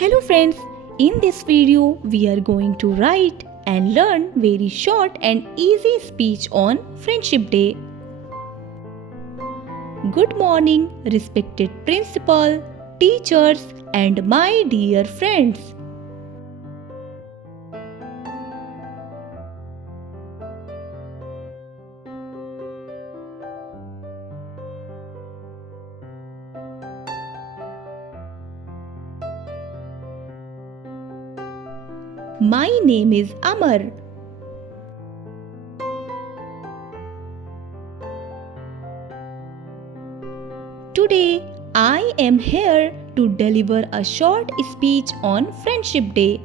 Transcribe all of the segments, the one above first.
Hello friends, in this video we are going to write and learn very short and easy speech on Friendship Day. Good morning, respected principal, teachers and my dear friends. My name is Amar. Today, I am here to deliver a short speech on Friendship Day.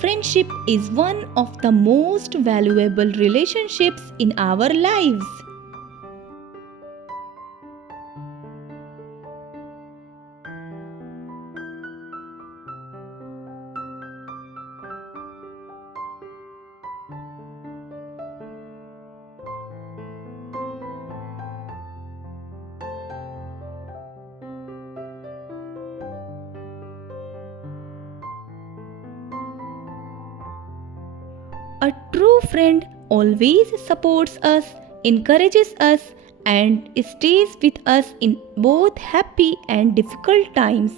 Friendship is one of the most valuable relationships in our lives. A true friend always supports us, encourages us, and stays with us in both happy and difficult times.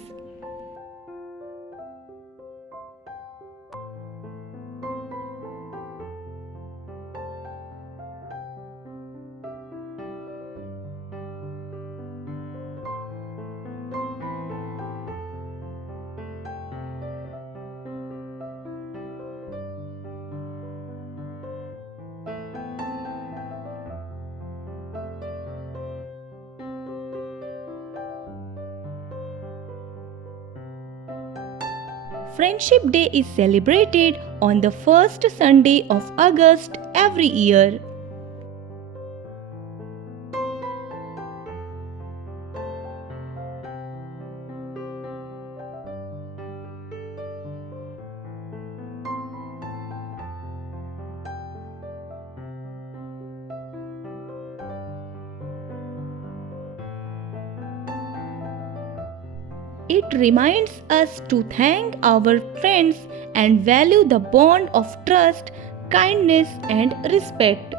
Friendship Day is celebrated on the first Sunday of August every year. It reminds us to thank our friends and value the bond of trust, kindness, and respect.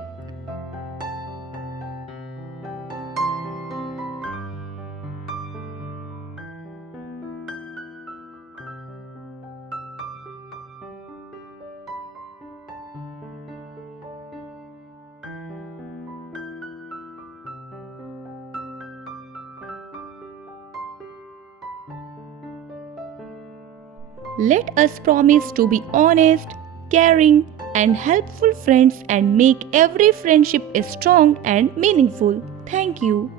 Let us promise to be honest, caring, and helpful friends and make every friendship strong and meaningful. Thank you.